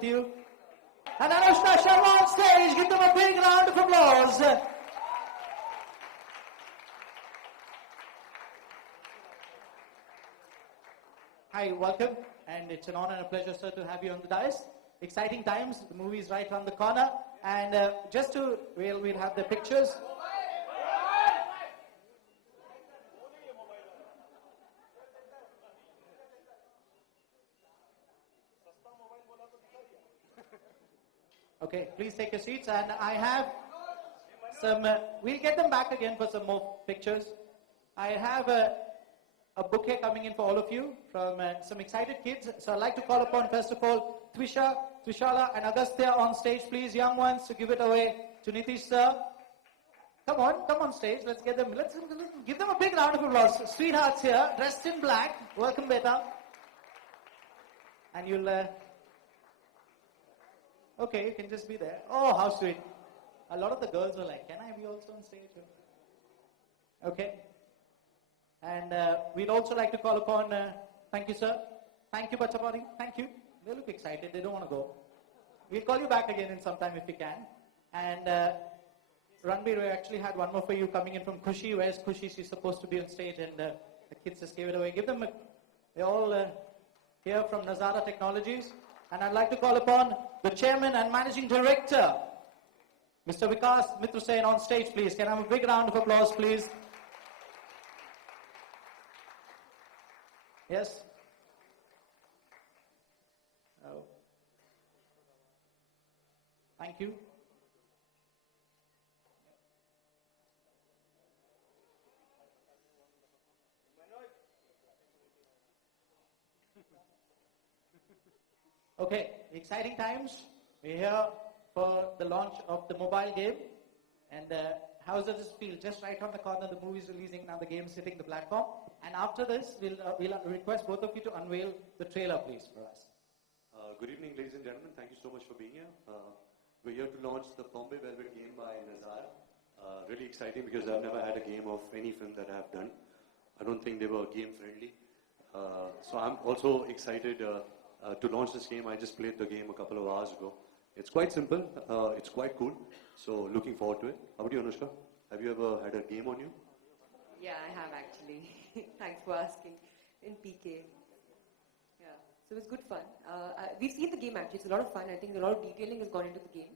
with you. And Anushka Sharma on stage, give them a big round of applause. Hi, welcome, and it's an honor and a pleasure, sir, to have you on the dais. Exciting times, the movie is right around the corner, and we'll have the pictures. Okay, please take your seats, and I have some, we'll get them back again for some more pictures. I have a bouquet coming in for all of you from some excited kids. So I'd like to call upon, first of all, Trishala and Agastya on stage, please, young ones, to give it away to Nitish sir. Come on stage, let's give them a big round of applause. Sweethearts here, dressed in black. Welcome, beta. And you'll, okay, you can just be there. Oh, how sweet. A lot of the girls were like, can I be also on stage? Okay. And we'd also like to call upon, thank you, sir. Thank you, Bachapari. Thank you. They look excited. They don't want to go. We'll call you back again in some time if we can. And Ranbir, we actually had one more for you coming in from Khushi. Where's Khushi? She's supposed to be on stage, and the kids just gave it away. Give them they're all here from Nazara Technologies. And I'd like to call upon the chairman and managing director, Mr. Vikas Mitrasen, on stage, please. Can I have a big round of applause, please? Yes? Oh. Thank you. Okay, exciting times. We're here for the launch of the mobile game. And how does this feel? Just right on the corner, the movie's releasing, now the game's hitting the platform. And after this, we'll request both of you to unveil the trailer, please, for us. Good evening, ladies and gentlemen. Thank you so much for being here. We're here to launch the Bombay Velvet game by Nazara. Really exciting because I've never had a game of any film that I've done. I don't think they were game friendly. So I'm also excited to launch this game. I just played the game a couple of hours ago. It's quite simple. It's quite cool. So looking forward to it. How about you, Anushka? Have you ever had a game on you? Yeah, I have actually. Thanks for asking. In PK. Yeah, so it was good fun. We've seen the game actually. It's a lot of fun. I think a lot of detailing has gone into the game.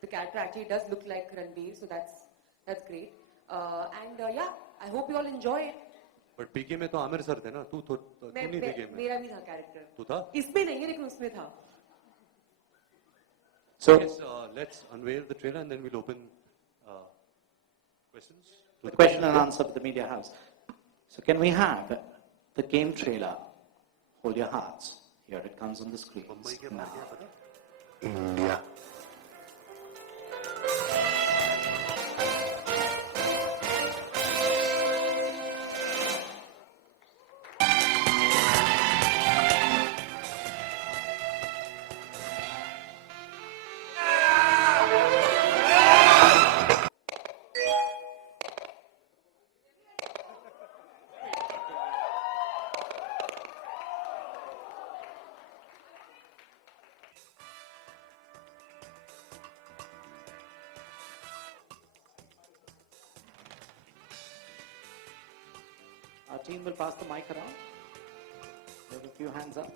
The character actually does look like Ranbir, so that's great. Yeah, I hope you all enjoy it. But PK में तो आमिर सर थे ना, तू नहीं थे गेम में. मेरा भी था कैरेक्टर. तू था? इसमें नहीं है लेकिन उसमें था. So let's unveil the trailer and then we'll open questions. The question and answer to the media house. So can we have the game trailer? Hold your hearts. Here it comes on the screen now. India. Our team will pass the mic around. There's a few hands up.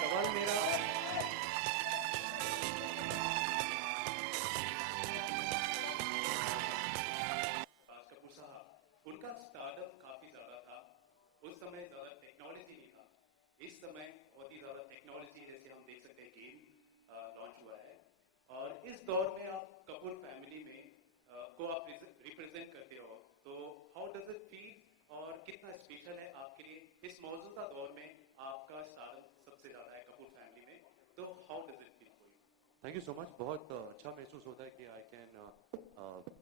सवाल मेरा कपूर साहब, उनका स्टार्टअप काफी ज्यादा था. उस समय ज्यादा टेक्नोलॉजी नहीं था. इस समय बहुत ही ज्यादा टेक्नोलॉजी, जैसे हम देख सकते हैं गेम लॉन्च हुआ है. और इस दौर में आप कपूर फैमिली में को आप रिप्रेजेंट करते हो, तो हाउ डज इट फील और कितना स्पेशल है आपके लिए इस मौजूदा दौर में? आपका स्टारडम सबसे ज्यादा है कपूर फैमिली में, तो how does it feel for you? Thank you so much. बहुत अच्छा महसूस होता है कि I can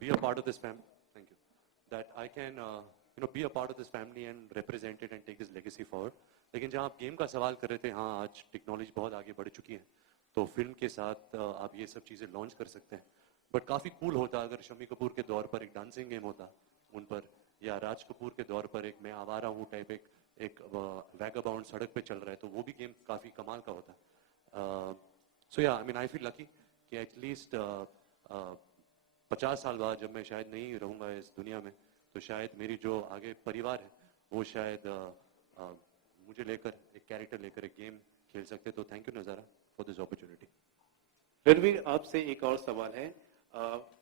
be a part of this family. Thank you. That I can be a part of this family and represent it and take this legacy forward. लेकिन जहाँ आप गेम का सवाल कर रहे थे, हाँ आज टेक्नोलॉजी बहुत आगे बढ़ चुकी है, तो फिल्म के साथ आप ये सब चीज़ें लॉन्च कर सकते हैं. बट काफ़ी कूल होता अगर शम्मी कपूर के दौर पर एक डांसिंग गेम होता उन पर, या राज कपूर के दौर पर एक मैं आवारा हूँ टाइप एक वैगाबाउंड सड़क पे चल रहा है, तो वो भी गेम काफ़ी कमाल का होता. सो या I mean I feel lucky कि एटलीस्ट 50 साल बाद जब मैं शायद नहीं रहूँगा इस दुनिया में, तो शायद मेरी जो आगे परिवार है वो शायद मुझे लेकर एक कैरेक्टर लेकर एक गेम खेल सकते. तो थैंक यू नज़ारा फॉर दिस अपॉर्चुनिटी. रणवीर, आपसे एक और सवाल है.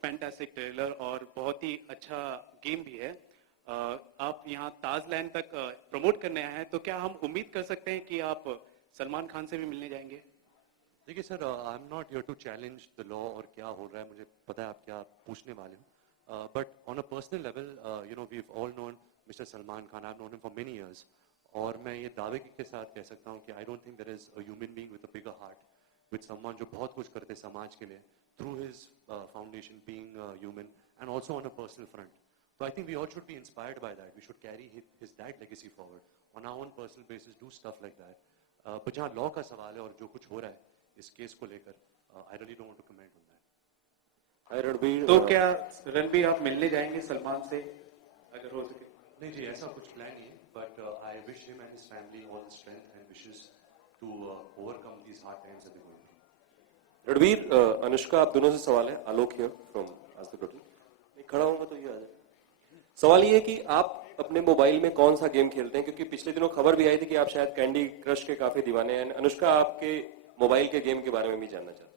फैंटास्टिक ट्रेलर और बहुत ही अच्छा गेम भी है. आप यहाँ ताजलैंड तक प्रमोट करने आए हैं, तो क्या हम उम्मीद कर सकते हैं कि आप सलमान खान से भी मिलने जाएंगे? देखिए sir, I am not here to challenge the law और क्या हो रहा है, मुझे पता है आप क्या पूछने वाले हो. But on a personal level, you know, we all known mister Salman Khan. I have known him for many years. और मैं ये दावे के साथ कह सकता हूँ कि I don't think there is a human being with a bigger heart, with someone जो बहुत कुछ करते समाज के लिए through his foundation being human and also on a personal front. So I think we all should be inspired by that. We should carry his that legacy forward on our own personal basis, do stuff like that. But जहाँ law का सवाल है और जो कुछ हो रहा है इस केस को लेकर, I really don't want to comment on that. हाय रणबीर. तो क्या रणवीर आप मिलने जाएंगे सलमान से अगर हो सके? नहीं जी, ऐसा कुछ प्लान नहीं है. But I wish him and his family all the strength and wishes to overcome these hard times that they're going through. Ranbir, अनुष्का, आप दोनों से सवाल है. आलोक हियर फ्रॉम आज द टोटल. मैं खड़ा होऊंगा तो ये आ जाए. सवाल ये है कि आप अपने मोबाइल में कौन सा गेम खेलते हैं, क्योंकि पिछले दिनों खबर भी आई थी कि आप शायद कैंडी क्रश के काफी दीवाने हैं. अनुष्का, आपके मोबाइल के गेम के बारे में भी जानना चाहते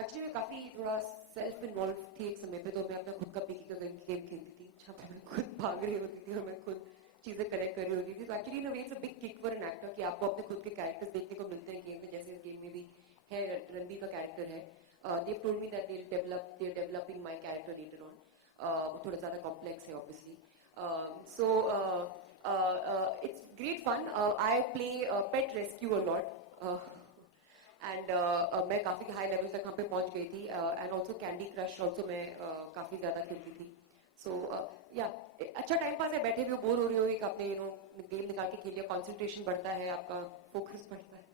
एक्चुअली मैं काफी थोड़ा सेल्फ इन्वॉल्व थी एक समय पे, तो मैं अपना खुद का पीकी का गेम खेलती थी जहाँ पे मैं खुद भाग रही होती थी और मैं खुद चीजें कनेक्ट कर रही होती थी. तो actually in a way it's a big kick for an actor कि आपको अपने खुद के कैरेक्टर्स देखने को मिलते हैं गेम में, जैसे इस गेम में भी है. रणबीर का कैरेक्टर है. They've told me that they're developing my character later on. थोड़ा ज़्यादा complex है obviously. It's great fun. I play pet rescue a lot. And मैं काफ़ी high level तक वहाँ पे पहुँच गई थी. And also Candy Crush also मैं काफ़ी ज़्यादा खेलती थी. So yeah, अच्छा टाइम पास है. बैठे भी हो, बोर हो रही हो, एक आपने गेम निकाल के खेलिए, concentration बढ़ता है, आपका focus बढ़ता है.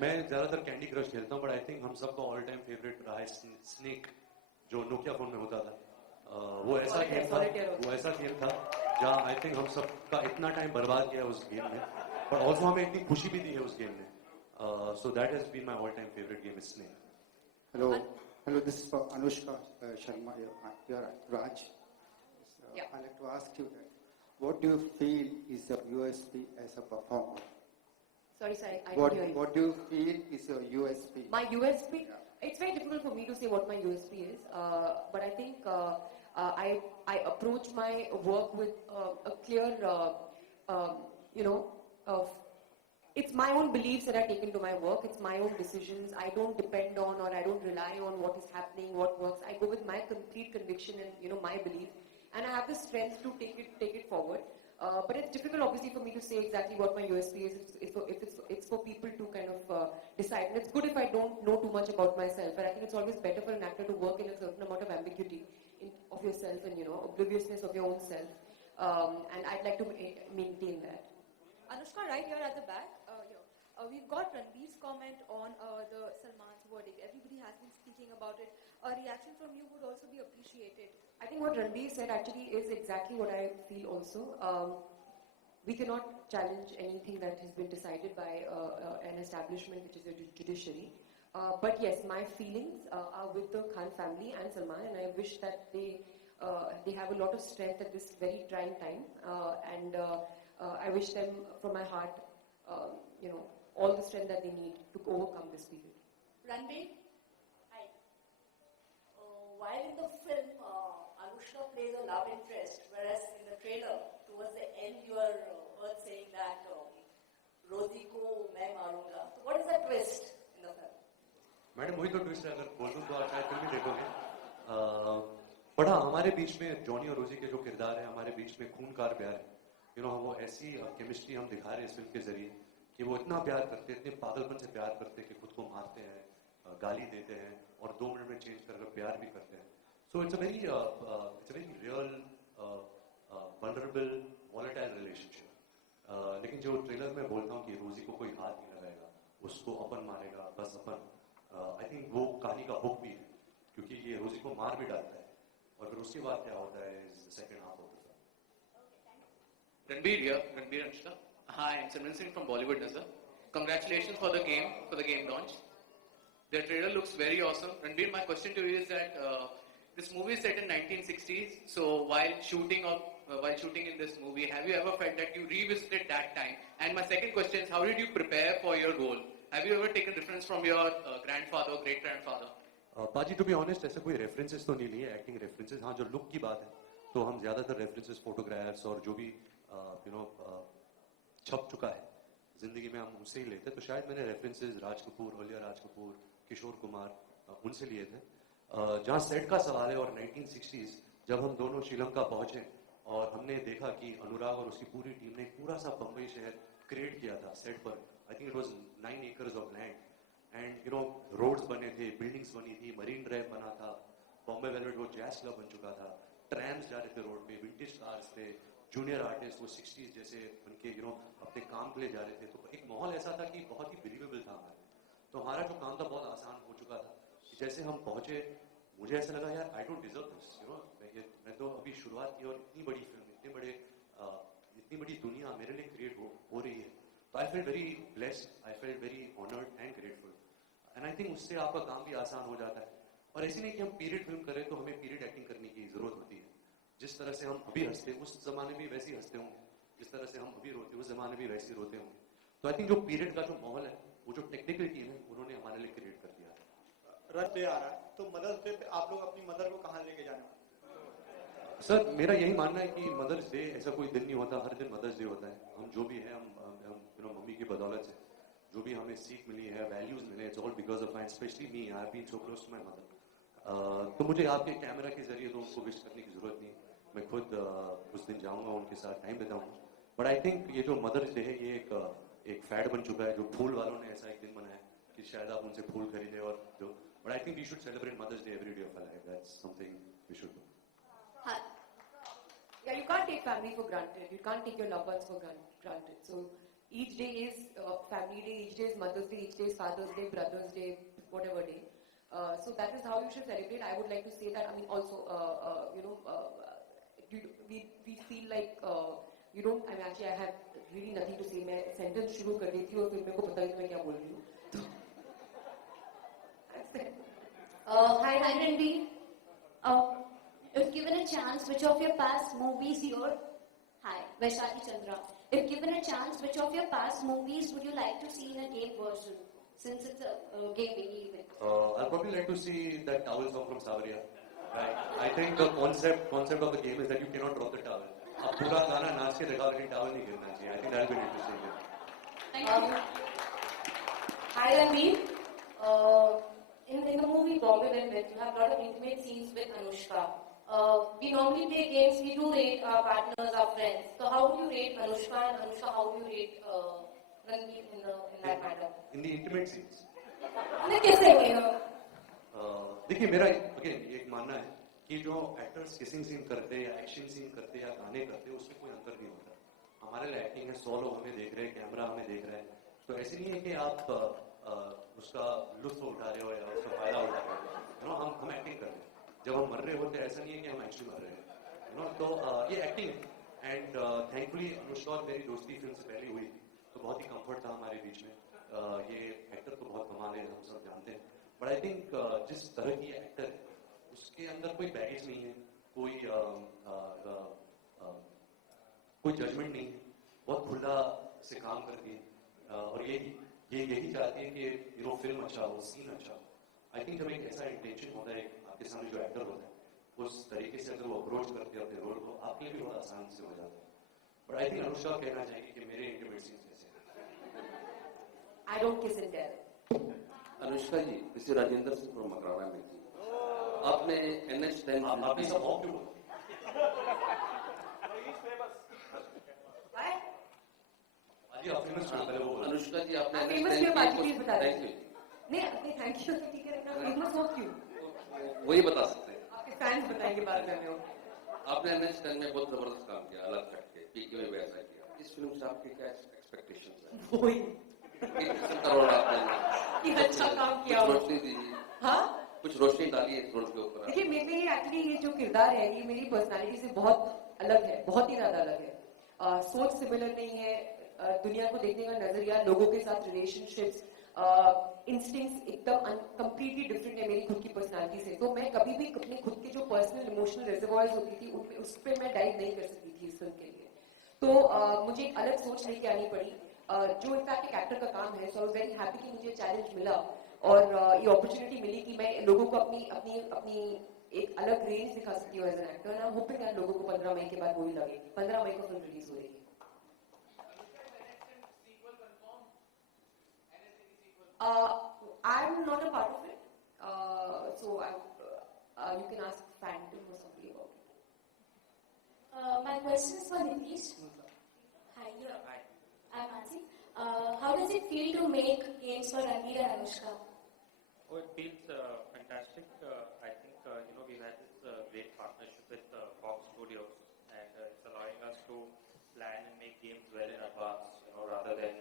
मैं ज़्यादातर कैंडी क्रश खेलता हूँ, बट आई थिंक हम सबका ऑल टाइम फेवरेट रहा है स्नेक, जो नोकिया फोन में होता था. वो ऐसा गेम था जहाँ आई थिंक हम सबका इतना टाइम बर्बाद किया उस गेम में, पर ऑल्सो हमें इतनी खुशी भी दी है उस गेम में. So that has been my all time favourite game, snake. Hello, this is for Anushka Sharma, your Raj. Yeah. I'd like to ask you that, what do you feel is your USP as a performer? Sorry, I didn't hear you. What do you feel is your USP? My USP? Yeah. It's very difficult for me to say what my USP is, but I think I approach my work with a clear, it's my own beliefs that I take into my work. It's my own decisions. I don't depend on or I don't rely on what is happening, what works. I go with my complete conviction and my belief, and I have the strength to take it forward. But it's difficult, obviously, for me to say exactly what my USP is. It's for people to kind of decide. And it's good if I don't know too much about myself. But I think it's always better for an actor to work in a certain amount of ambiguity of yourself and obliviousness of your own self. And I'd like to maintain that. Anushka, right here at the back, we've got Ranveer's comment on the Salman's verdict. Everybody has been speaking about it. A reaction from you would also be appreciated. I think what Ranveer said actually is exactly what I feel also. We cannot challenge anything that has been decided by an establishment which is the judiciary. But yes, my feelings are with the Khan family and Salman, and I wish that they have a lot of strength at this very trying time. And I wish them from my heart, all the strength that they need to overcome this period. Ranveer, hi. While in the film, Anushka plays a love interest, whereas in the trailer, towards the end, you are heard saying that Rosie ko main marunga. So what is the twist in the film? Madam वही तो ट्विस्ट है, अगर बोलूँ तो आप शायद फिल्म भी देखोगे. बट हाँ, हमारे बीच में जॉनी और रोजी के जो किरदार है, हमारे बीच में खूनकार प्यार है. वो ऐसी केमिस्ट्री हम दिखा रहे हैं इस फिल्म के जरिए कि वो इतना प्यार करते हैं, इतने पागलपन से प्यार करते हैं कि खुद को मारते हैं, गाली देते हैं और 2 मिनट में चेंज कर प्यार भी करते हैं. So it's a very real, vulnerable, volatile relationship. लेकिन जो ट्रेलर में बोलता हूँ कि रोजी को कोई हाथ नहीं लगाएगा, उसको अपन मारेगा, बस अपन। आई थिंक वो कहानी का हुक भी है, क्योंकि ये रोजी को मार भी डालता है, और फिर उसके बाद क्या होता है is the second half of the film. Ranbir here, Ranbir Anshka. Hi, I'm Simran Singh from Bollywood Nazar. Congratulations for the game launch. The trailer looks very awesome. Ranbir, my question to you is that this movie is set in 1960s. So while shooting in this movie, have you ever felt that you revisited that time? And my second question is, how did you prepare for your role? Have you ever taken reference from your grandfather, great grandfather? पाजी to be honest ऐसे कोई रेफरेंसेस तो नहीं लिए, acting references. हाँ, जो लुक की बात है तो हम ज्यादातर रेफरेंसेस फोटोग्राफ्स और जो भी छप चुका है जिंदगी में हम उससे ही लेते। तो शायद मैंने रेफरेंसेस राज कपूर, ओलिया राज कपूर, किशोर कुमार उनसे लिए थे। जहाँ सेट का सवाल है और 1960s जब हम दोनों श्रीलंका पहुंचे और हमने देखा कि अनुराग और उसकी पूरी टीम ने पूरा सा बम्बई शहर क्रिएट किया था सेट पर। I think it was 9 acres of land, and roads बने थे, बिल्डिंग्स बनी थी, मरीन ड्राइव बना था, बॉम्बे वेलवेट वो जैज क्लब बन चुका था, ट्रैम्स जा रहे थे रोड पे, विंटेज कार्स थे, जूनियर आर्टिस्ट वो 60s जैसे उनके अपने काम के लिए जा रहे थे। तो एक माहौल ऐसा था कि बहुत ही बिलीवेबल था हमारे। तो हमारा जो काम था बहुत आसान हो चुका था कि जैसे हम पहुंचे मुझे ऐसा लगा यार आई डोंट डिजर्व दिस, मैं तो अभी शुरुआत की और इतनी बड़ी फिल्म, इतनी बड़ी दुनिया मेरे लिए क्रिएट हो रही है। तो I felt very blessed, I felt very honoured and grateful, and I think उससे आपका काम भी आसान हो जाता है। और ऐसी नहीं कि हम पीरियड फिल्म करें तो हमें पीरियड एक्टिंग करने की जरूरत होती है। जिस तरह से हम अभी हंसते उस जमाने में वैसे ही हंसते होंगे, जिस तरह से हम अभी रोते उस जमाने में वैसे ही रोते होंगे। तो आई थिंक जो पीरियड का जो माहौल है, वो जो टेक्निकल टीम है उन्होंने हमारे लिए क्रिएट कर दिया है। रथ डे आ रहा है, तो मदर्स डे पे आप लोग अपनी मदर को कहाँ लेके जाने वाले? सर मेरा यही मानना है कि मदर्स डे ऐसा कोई दिन नहीं होता, हर दिन मदर्स डे होता है। हम जो भी है हम मम्मी की बदौलत से जो भी हमें सीख मिली है, वैल्यूज मिले, it's all because of my, specially me, I have been so close to my mother. तो मुझे आपके कैमरा के जरिए तो उनको विश करने की जरूरत नहीं, मैं खुद उस दिन जाऊंगा उनके साथ टाइम बिताऊंगा। बट आई थिंक ये जो मदर्स डे है ये एक फैड बन चुका है, जो फूल वालों ने ऐसा एक दिन बनाया कि शायद आप उनसे फूल खरीदे और जो, but I think we should celebrate mother's day every day of our life, that's something we should do. Yeah, you can't take family for granted. You can't take your loved ones for granted. So each day is family day, each day is Mother's Day, each day is Father's Day, Brother's Day, whatever day. So that is how you should celebrate. I would like to say that. I mean, also, we feel like you don't. I mean, actually, I have really nothing to say. मैं sentence शुरू कर देती हूँ और फिर मेरे को पता नहीं मैं क्या बोल रही हूँ. Hi, Ranbir. If given a chance, which of your past movies Hi, Vaishali Chandra. If given a chance, which of your past movies would you like to see in a game version? Since it's a gaming event. I'll probably like to see that towel song from Savaria. Right. I think the concept of the game is that you cannot drop the towel. अब पूरा गाना नाच के दिखाओ लेकिन towel नहीं गिरना चाहिए. I think that'll be an interesting game. Thank you. Hi, Ranbir. In the movie Bombay Velvet, you have a lot of intimate scenes with Anushka. We normally play games, we do rate our partners, our friends. So how would you rate Anushka, and Anushka, how would you rate Ranbir in that matter? In the intimate scenes. कैसे होगा? देखिए मेरा अगेन एक मानना है कि जो actors kissing scene करते हैं या एक्शन सीन करते हैं या गाने करते हैं उसमें कोई अंतर नहीं होता। हमारे लिए एक्टिंग है, 100 लोग हमें देख रहे हैं, कैमरा हमें देख रहा है, तो ऐसे नहीं है कि आप उसका लुत्फ उठा रहे हो या उसका फायदा उठा रहे हो। हम एक्टिंग कर रहे हैं, जब हम मर रहे होते हैं ऐसा नहीं है कि हम एक्चुअली मर रहे हैं, तो ये एक्टिंग है। एंड थैंकफुली अनुष्का और मेरी दोस्ती फिल्म से पहले हुई तो बहुत ही कंफर्ट था हमारे बीच में। ये एक्टर तो बहुत कमाल है, हम सब जानते हैं, बट आई थिंक जिस तरह की एक्टर है उसके अंदर कोई बैगेज नहीं है, कोई जजमेंट नहीं है, बहुत खुला से काम करती है और यही चाहती है कि फिल्म अच्छा हो, सीन अच्छा हो। आई थिंक जब एक ऐसा इंटेंशन होता है आपके सामने जो एक्टर होता है उस तरीके से अगर वो अप्रोच करते हैं अपने रोल को, आपके लिए भी बहुत आसान से हो जाता है। बट आई थिंक अनुष्का कहना चाहिए कि मेरे इंटीमेट सीन्स कैसे हैं। I don't kiss and tell. Anushka जी, किसी राजेंद्र सिंह फ्रॉम मकराना में थी, आपने NH10 आपने सब ऑफ क्यों? जी आप फेमस हो, पहले वो अनुष्का जी आपने फेमस क्यों बाकी प्लीज बता दीजिए। नहीं अपने थैंक यू ठीक है ना, फेमस हो क्यों वही बता सकते हैं, आपके फैंस बताएंगे बाद में हो। आपने NH10 में बहुत जबरदस्त काम किया, अलग हट के, पीके में वैसा किया। इस फिल्म से आपके क्या एक्सपेक्टेशंस हैं? वही किस करोड़ आपने कि अच्छा काम किया कुछ हो। रोशनी दीजिए, हाँ, कुछ रोशनी डालिए इस रोड के ऊपर। देखिए मेरे में एक्चुअली ये जो किरदार है ये मेरी पर्सनालिटी से बहुत अलग है, बहुत ही ज्यादा अलग है। सोच सिमिलर नहीं है, दुनिया को देखने का नजरिया, लोगों के साथ रिलेशनशिप्स, इंस्टिंक्ट्स एकदम कंप्लीटली डिफरेंट है मेरी खुद की पर्सनालिटी से। तो मैं कभी भी अपने खुद के जो पर्सनल इमोशनल रिजर्वॉयर्स होती थी उनपे उस पर मैं डाइव नहीं कर सकती थी इस फिल्म के लिए। तो मुझे एक अलग सोच लेके आनी पड़ी, जो इनफैक्ट एक एक्टर का काम है। सो आई वाज वेरी हैप्पी कि मुझे चैलेंज मिला और ये अपॉर्चुनिटी मिली कि मैं लोगों को अपनी अपनी अपनी एक अलग रेंज दिखा सकती हूँ as an actor. I am hoping that लोगों को 15 मई के बाद वही लगेगी। 15 मई को फिल्म रिलीज हो रही है। I'm not a part of it, so you can ask Phantom or somebody about it. My question is for Nitish. Hi, I'm Nancy. How does it feel to make games for Ranveer and Anushka? Oh, it feels fantastic. I think we've had this great partnership with Fox Studios, and it's allowing us to plan and make games well in advance, rather than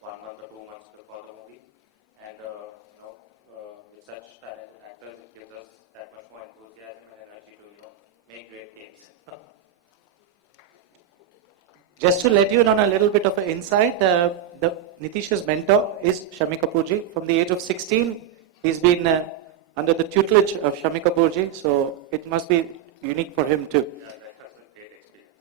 1 month or 2 months before the movie. And with such talented actors, it gives us that much more enthusiasm and energy to make great games. Just to let you in on a little bit of an insight, Nitish's mentor is Shami Kapoorji. From the age of 16, he's been under the tutelage of Shami Kapoorji, so it must be unique for him too. Yeah, that was a great experience.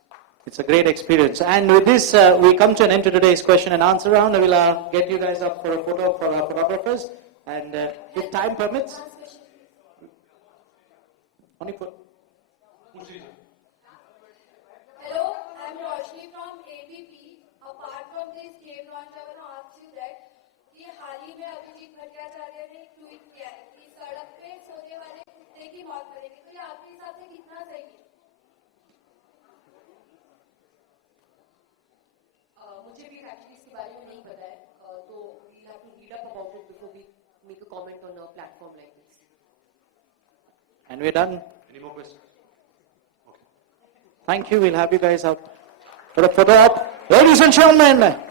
It's a great experience. And with this, we come to an end to today's question and answer round. I will get you guys up for a photo for our photographers. And if time permits, Last question. only put. Hello, I'm Roshni from ABP. Apart from this game launch, I want to ask you that कि हाल ही में अभिजीत भट्टाचार्य ने एक ट्वीट किया है कि सड़क पे सोने वाले कुत्ते की मौत करेगी। तो ये आपके हिसाब से कितना सही है? मुझे भी एक्चुअली इसके बारे में नहीं पता है, तो we have to read up about it before we make a comment on a platform like this. And we're done. Any more questions? Thank you. We'll have you guys up for a photo op. Ladies and gentlemen.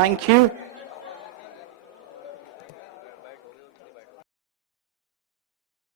Thank you.